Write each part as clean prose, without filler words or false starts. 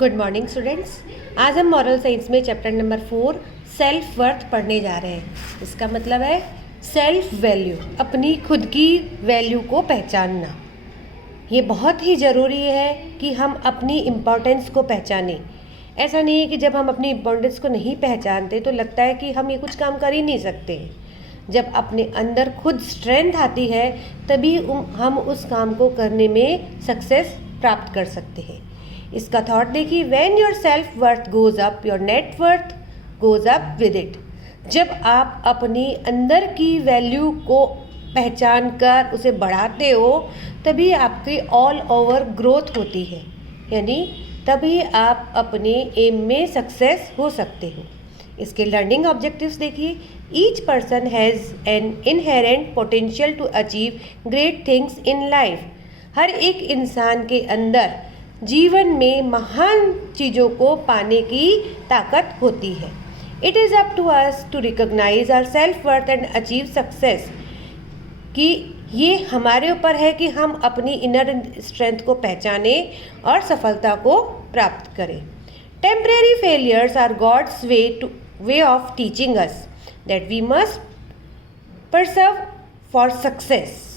Good morning students. आज हम moral science में चैप्टर नंबर 4 सेल्फ वर्थ पढ़ने जा रहे हैं। इसका मतलब है सेल्फ वैल्यू, अपनी खुद की वैल्यू को पहचानना। ये बहुत ही ज़रूरी है कि हम अपनी इम्पोर्टेंस को पहचानें। ऐसा नहीं है कि जब हम अपनी इम्पोर्टेंस को नहीं पहचानते तो लगता है कि हम ये कुछ काम कर ही नहीं सकते। जब अपने अंदर खुद स्ट्रेंथ आती है तभी हम उस काम को करने में सक्सेस प्राप्त कर सकते हैं। इसका थॉट देखिए, when your self worth goes up your net worth goes up with it. जब आप अपनी अंदर की वैल्यू को पहचान कर उसे बढ़ाते हो तभी आपकी ऑल ओवर ग्रोथ होती है, यानी तभी आप अपने एम में सक्सेस हो सकते हो। इसके लर्निंग ऑब्जेक्टिव्स देखिए, each person has an inherent potential to achieve great things in life. हर एक इंसान के अंदर जीवन में महान चीज़ों को पाने की ताकत होती है। It is up to us to recognise our self worth and achieve success. कि ये हमारे ऊपर है कि हम अपनी इनर स्ट्रेंथ को पहचाने और सफलता को प्राप्त करें। Temporary failures are God's way of teaching us that we must persevere for success.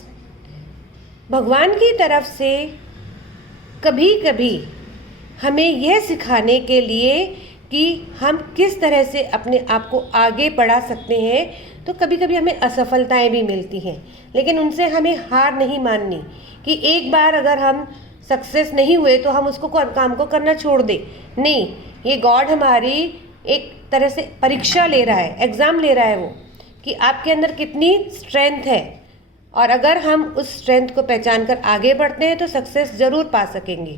भगवान की तरफ से कभी कभी हमें यह सिखाने के लिए कि हम किस तरह से अपने आप को आगे बढ़ा सकते हैं, तो कभी कभी हमें असफलताएं भी मिलती हैं, लेकिन उनसे हमें हार नहीं माननी कि एक बार अगर हम सक्सेस नहीं हुए तो हम उसको काम को करना छोड़ दें। नहीं, ये गॉड हमारी एक तरह से परीक्षा ले रहा है, एग्ज़ाम ले रहा है वो, कि आपके अंदर कितनी स्ट्रेंथ है, और अगर हम उस स्ट्रेंथ को पहचान कर आगे बढ़ते हैं तो सक्सेस ज़रूर पा सकेंगे।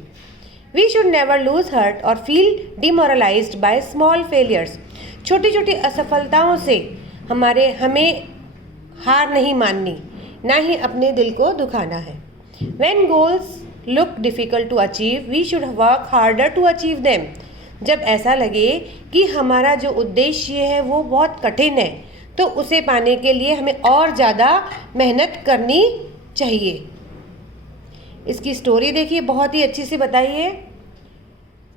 We should never lose heart और feel demoralised by small failures. छोटी छोटी असफलताओं से हमें हार नहीं माननी, ना ही अपने दिल को दुखाना है। When goals look difficult to achieve we should work harder to achieve them. जब ऐसा लगे कि हमारा जो उद्देश्य है वो बहुत कठिन है तो उसे पाने के लिए हमें और ज़्यादा मेहनत करनी चाहिए। इसकी स्टोरी देखिए, बहुत ही अच्छी सी बताई है।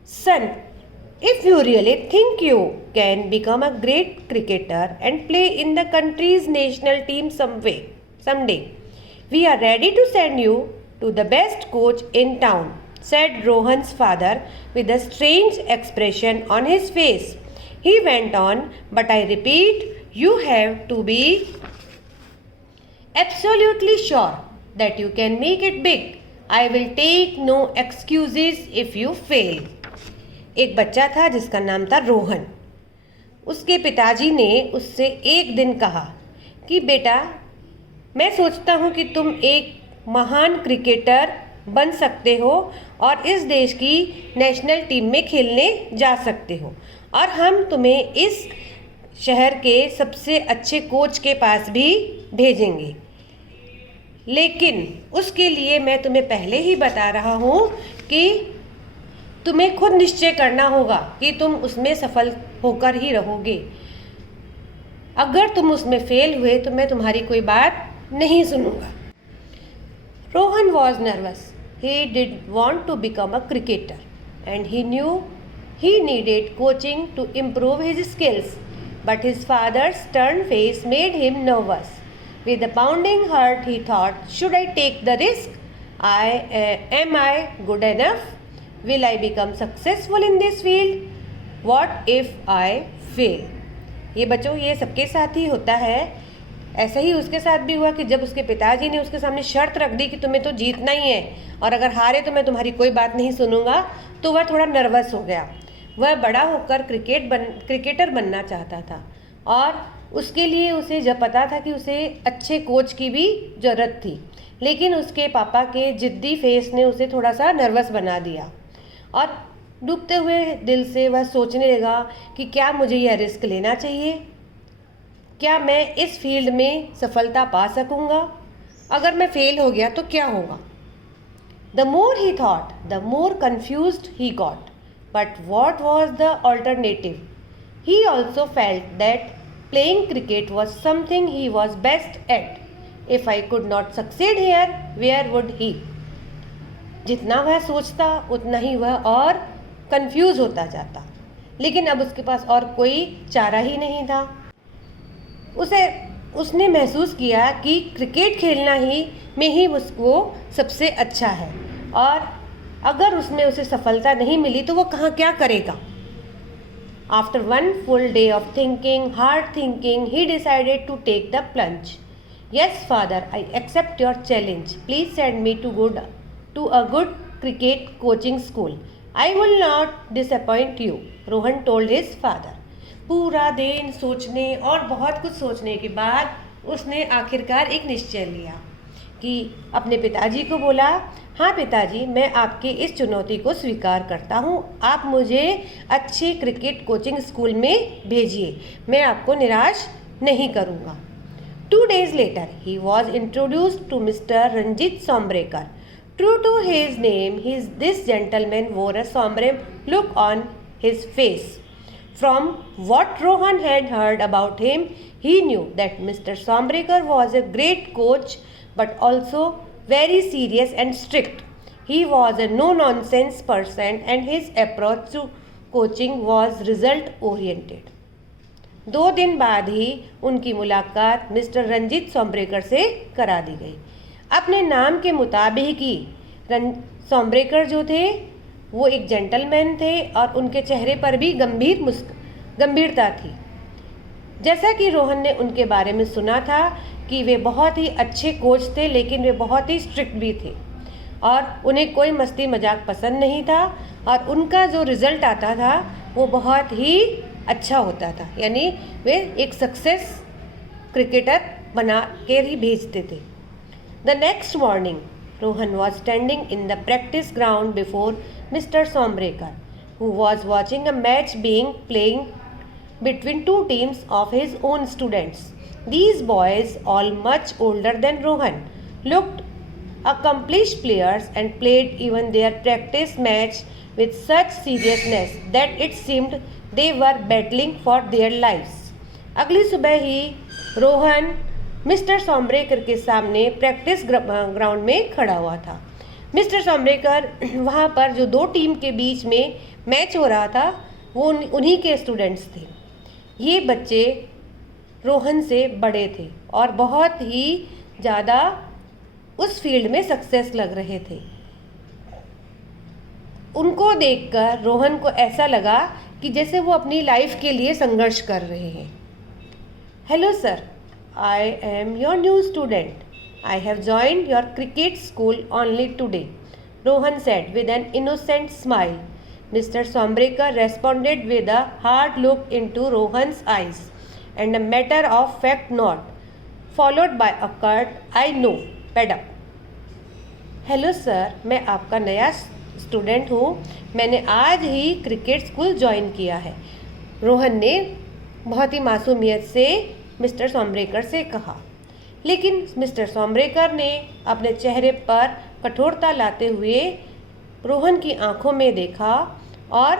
Son, if you really think you can become a great cricketer and play in the country's national team someday, we are ready to send you to the best coach in town, said Rohan's father with a strange expression on his face. He went on, but I repeat, you have to be absolutely sure that you can make it big. I will take no excuses if you fail. एक बच्चा था जिसका नाम था रोहन। उसके पिताजी ने उससे एक दिन कहा कि बेटा, मैं सोचता हूँ कि तुम एक महान क्रिकेटर बन सकते हो और इस देश की नेशनल टीम में खेलने जा सकते हो, और हम तुम्हें इस शहर के सबसे अच्छे कोच के पास भी भेजेंगे। लेकिन उसके लिए मैं तुम्हें पहले ही बता रहा हूँ कि तुम्हें खुद निश्चय करना होगा कि तुम उसमें सफल होकर ही रहोगे। अगर तुम उसमें फेल हुए तो मैं तुम्हारी कोई बात नहीं सुनूंगा। Rohan was nervous. He did want to become a cricketer and he knew he needed coaching to improve his skills, but his father's stern face made him nervous. With a pounding heart, he thought, should I take the risk? Am I good enough? Will I become successful in this field? What if I fail? ये बच्चों, ये सबके साथ ही होता है। ऐसा ही उसके साथ भी हुआ कि जब उसके पिताजी ने उसके सामने शर्त रख दी कि तुम्हें तो जीतना ही है और अगर हारे तो मैं तुम्हारी कोई बात नहीं सुनूंगा, तो वह थोड़ा नर्वस हो गया। वह बड़ा होकर क्रिकेटर बनना चाहता था और उसके लिए उसे जब पता था कि उसे अच्छे कोच की भी ज़रूरत थी, लेकिन उसके पापा के जिद्दी फेस ने उसे थोड़ा सा नर्वस बना दिया और डूबते हुए दिल से वह सोचने लगा कि क्या मुझे यह रिस्क लेना चाहिए, क्या मैं इस फील्ड में सफलता पा सकूंगा, अगर मैं फेल हो गया तो क्या होगा। The more he thought the more confused he got, but what was the alternative? He also felt that playing cricket was something he was best at. If I could not succeed here, where would he? जितना वह सोचता उतना ही वह और confuse होता जाता। लेकिन अब उसके पास और कोई चारा ही नहीं था। उसने महसूस किया कि क्रिकेट खेलना ही में ही उसको सबसे अच्छा है, और अगर उसमें उसे सफलता नहीं मिली तो वो कहाँ क्या करेगा। After one full day of thinking, hard thinking, he decided to take the plunge. Yes, father, I accept your challenge. Please send me to a good cricket coaching school. I will not disappoint you, Rohan told his father. पूरा दिन सोचने और बहुत कुछ सोचने के बाद उसने आखिरकार एक निश्चय लिया कि अपने पिताजी को बोला, हाँ पिताजी, मैं आपकी इस चुनौती को स्वीकार करता हूँ। आप मुझे अच्छे क्रिकेट कोचिंग स्कूल में भेजिए, मैं आपको निराश नहीं करूँगा। 2 days later, he was introduced to Mr. Ranjit Sombrekar. True to his name, this gentleman wore a sombre look on his face. From what Rohan had heard about him, he knew that Mr. Sombrekar was a great coach, but also very serious and strict. He was a no-nonsense person and his approach to coaching was result-oriented. 2 दिन बाद ही उनकी मुलाकात mister Ranjit सोम्ब्रेकर से करा दी गई। अपने नाम के मुताबिक ही सोम्ब्रेकर जो थे वो एक जेंटलमैन थे और उनके चेहरे पर भी गंभीरता थी। जैसा कि रोहन ने उनके बारे में सुना था कि वे बहुत ही अच्छे कोच थे, लेकिन वे बहुत ही स्ट्रिक्ट भी थे और उन्हें कोई मस्ती मजाक पसंद नहीं था, और उनका जो रिज़ल्ट आता था वो बहुत ही अच्छा होता था, यानी वे एक सक्सेस क्रिकेटर बना के ही भेजते थे। The next morning Rohan was standing in the practice ground before mister Sombrecker, who was watching a match being playing between 2 teams of his own students. These boys, all much older than Rohan, looked accomplished players and played even their practice match with such seriousness that it seemed they were battling for their lives. अगली सुबह ही Rohan mister सोम्ब्रेकर के सामने practice ground में खड़ा हुआ था। Mister सोम्ब्रेकर वहाँ पर जो 2 टीम के बीच में मैच हो रहा था वो उन्हीं के स्टूडेंट्स थे। ये बच्चे रोहन से बड़े थे और बहुत ही ज़्यादा उस फील्ड में सक्सेस लग रहे थे। उनको देखकर रोहन को ऐसा लगा कि जैसे वो अपनी लाइफ के लिए संघर्ष कर रहे हैं। Hello sir, I am your new student. I have joined your cricket school only today, Rohan said with an innocent smile. Mr. Sombrekar responded with a hard look into Rohan's eyes and a matter-of-fact nod, followed by a curt, I know, pad up. Hello sir, मैं आपका नया student हूँ। मैंने आज ही cricket school join किया है, रोहन ने बहुत ही मासूमियत से मिस्टर सोम्ब्रेकर से कहा। लेकिन मिस्टर सोम्ब्रेकर ने अपने चेहरे पर कठोरता लाते हुए रोहन की आंखों में देखा और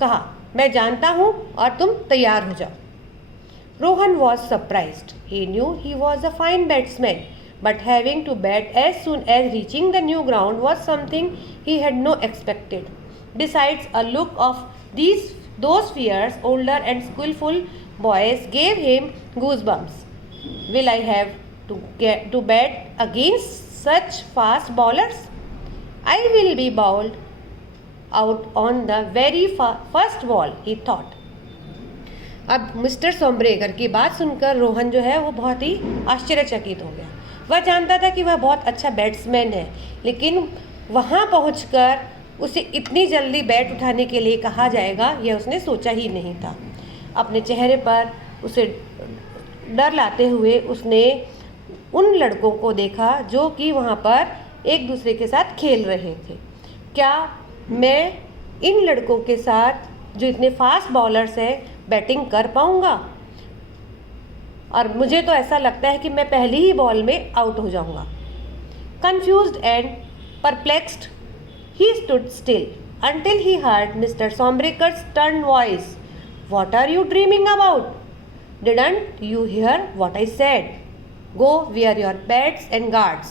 कहा, मैं जानता हूँ और तुम तैयार हो जाओ। Rohan was surprised. He new he was a fine batsman, but having to bat as soon as reaching the new ground was something he had no expected. Besides, a look of those fierce, older and skillful boys gave him goosebumps. Will I have to get to bat against such fast bowlers? I will be bowled out on the very first ball, he thought. अब mister सोम्ब्रेकर की बात सुनकर रोहन जो है वो बहुत ही आश्चर्यचकित हो गया। वह जानता था कि वह बहुत अच्छा बैट्समैन है, लेकिन वहाँ पहुँचकर उसे इतनी जल्दी बैट उठाने के लिए कहा जाएगा यह उसने सोचा ही नहीं था। अपने चेहरे पर उसे डर लाते हुए उसने उन लड़कों को देखा जो कि वहाँ पर एक दूसरे के साथ खेल रहे थे। क्या मैं इन लड़कों के साथ जो इतने फास्ट बॉलर्स हैं बैटिंग कर पाऊँगा? और मुझे तो ऐसा लगता है कि मैं पहली ही बॉल में आउट हो जाऊंगा। Confused and perplexed, he stood still until he heard Mr. Sombrekar's stern voice. What are you dreaming about? Didn't you hear what I said? Go wear your pads and guards.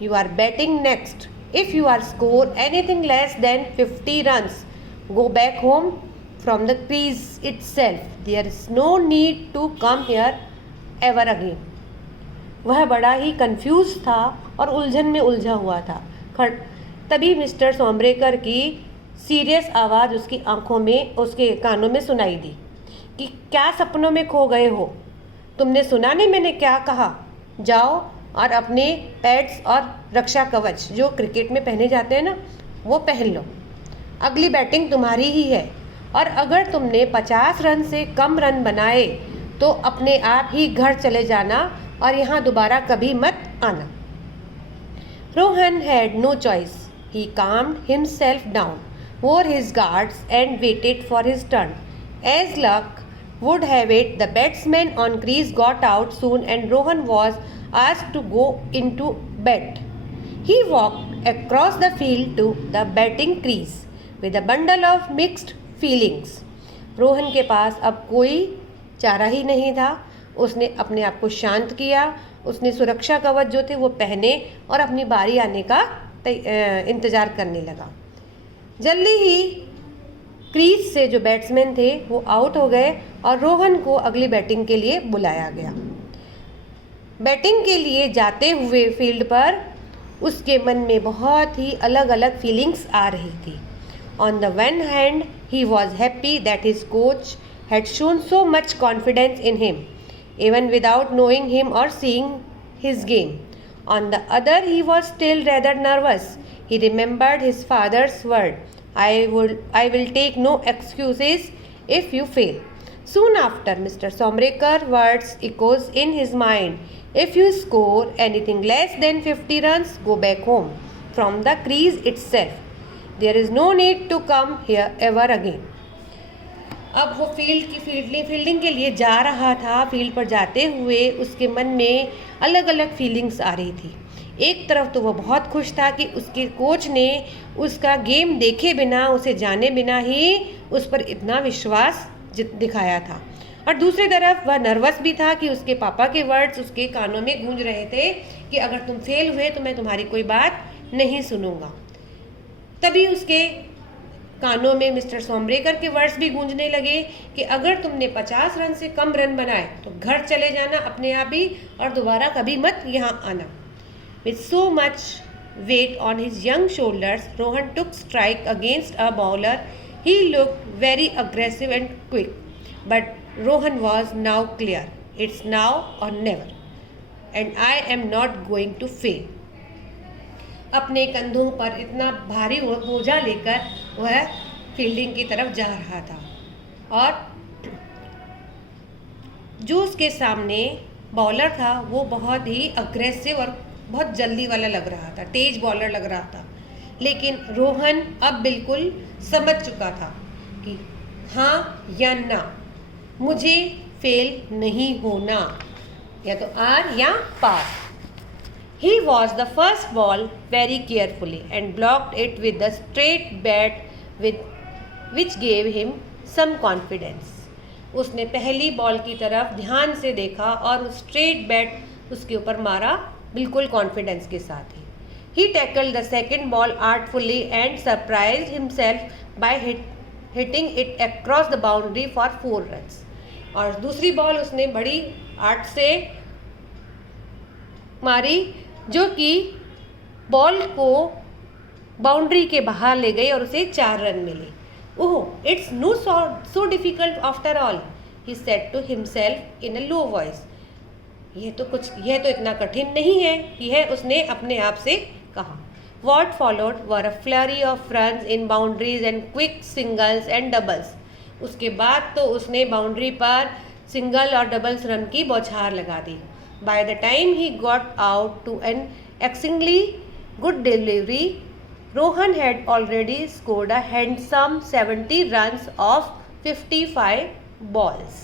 You are batting next. If you are score anything less than 50 runs, go back home from the crease itself. There is no need to come here ever again. वह बड़ा ही confuse था और उलझन में उलझा हुआ था। तभी मिस्टर सोम्ब्रेकर की सीरियस आवाज़ उसकी आंखों में, उसके कानों में सुनाई दी कि क्या सपनों में खो गए हो? तुमने सुना नहीं मैंने क्या कहा? जाओ और अपने पैड्स और रक्षा कवच जो क्रिकेट में पहने जाते हैं ना, वो पहन लो। अगली बैटिंग तुम्हारी ही है और अगर तुमने 50 रन से कम रन बनाए तो अपने आप ही घर चले जाना और यहाँ दोबारा कभी मत आना। Rohan had no choice. He calmed himself down, wore his guards and waited for his turn. As luck would have it, the batsman on crease got out soon and Rohan was asked to go into bat. He walked across the field to the batting crease with a bundle of mixed feelings. Rohan के पास अब कोई चारा ही नहीं था. उसने अपने आप को शांत किया, उसने सुरक्षा कवच जो थे वो पहने और अपनी बारी आने का इंतज़ार करने लगा. जल्दी ही क्रीज से जो बैट्समैन थे वो आउट हो गए और रोहन को अगली बैटिंग के लिए बुलाया गया. बैटिंग के लिए जाते हुए फील्ड पर उसके मन में बहुत ही अलग अलग फीलिंग्स आ रही थी. On the one hand he was happy that his coach had shown so much confidence in him even without knowing him or seeing his game. On the other, he was still rather nervous. He remembered his father's word, I will take no excuses if you fail. Soon after, Mr. Somrekar words echoes in his mind. If you score anything less than 50 runs, go back home from the crease itself. There is no need to come here ever again. अब वो fielding के लिए जा रहा था. Field पर जाते हुए उसके मन में अलग अलग फीलिंग्स आ रही थी. एक तरफ तो वो बहुत खुश था कि उसके कोच ने उसका गेम देखे बिना, उसे जाने बिना ही उस पर इतना विश्वास दिखाया था, और दूसरी तरफ वह नर्वस भी था कि उसके पापा के वर्ड्स उसके कानों में गूंज रहे थे कि अगर तुम फेल हुए तो मैं तुम्हारी कोई बात नहीं सुनूंगा. तभी उसके कानों में मिस्टर सोम्ब्रेकर के वर्ड्स भी गूंजने लगे कि अगर तुमने 50 रन से कम रन बनाए तो घर चले जाना अपने आप ही और दोबारा कभी मत यहाँ आना. With so much weight on his young shoulders, Rohan took strike against a bowler. He looked very aggressive and quick, but Rohan was now clear. It's now or never, and I am not going to fail. अपने कंधों पर इतना भारी बोझा लेकर वह fielding की तरफ जा रहा था और जो उसके सामने बॉलर था वो बहुत ही अग्रेसिव और बहुत जल्दी वाला लग रहा था, तेज बॉलर लग रहा था. लेकिन रोहन अब बिल्कुल समझ चुका था कि हाँ या ना, मुझे फेल नहीं होना, या तो आर या पार. He was the first ball very carefully and blocked it with the straight bat which gave him some confidence. उसने पहली बॉल की तरफ ध्यान से देखा और उस स्ट्रेट बैट उसके ऊपर मारा बिल्कुल कॉन्फिडेंस के साथ ही. He tackled the second ball artfully and surprised himself by hitting it across the boundary for 4 runs. और दूसरी बॉल उसने बड़ी आर्ट से मारी जो कि बॉल को बाउंड्री के बाहर ले गई और उसे 4 रन मिले. Oh, it's no so difficult after all, he said to himself in a low voice. यह तो इतना कठिन नहीं है, यह उसने अपने आप से कहा. What followed were a flurry of runs in boundaries and quick singles and doubles. उसके बाद तो उसने बाउंड्री पर सिंगल और डबल्स रन की बौछार लगा दी. By the time he got out to an exceedingly good delivery, Rohan had already scored a handsome 70 runs of 55 balls.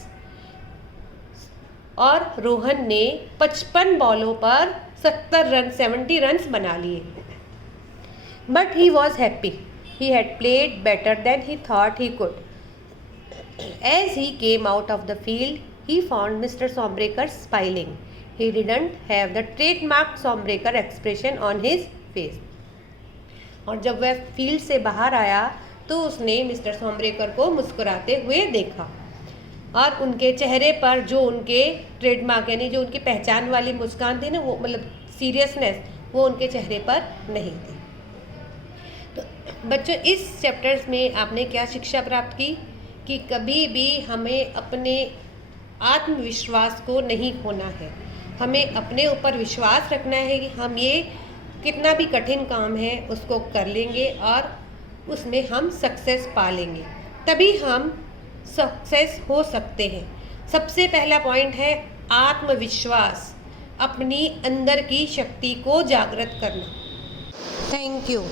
और रोहन ने 55 बॉलों पर 70 रन बना लिए. But he was happy. He had played better than he thought he could. As he came out of the field, he found Mr. Sombrekar smiling. He didn't have the trademark Sombrekar expression on his face. और जब वह field से बाहर आया तो उसने mister सोमरेकर को मुस्कुराते हुए देखा और उनके चेहरे पर जो उनके ट्रेडमार्क यानी जो उनकी पहचान वाली मुस्कान थी ना, वो मतलब सीरियसनेस, वो उनके चेहरे पर नहीं थी। तो बच्चों, इस चैप्टर्स में आपने क्या शिक्षा प्राप्त की कि कभी भी हमें अपने आत्मविश्वास को नहीं खोना है। हमें अपने ऊपर विश्वास रखना है कि हम ये कितना भी कठिन काम है उसको कर लेंगे और उसमें हम सक्सेस पा लेंगे, तभी हम सक्सेस हो सकते हैं। सबसे पहला पॉइंट है आत्मविश्वास, अपनी अंदर की शक्ति को जागृत करना। Thank you.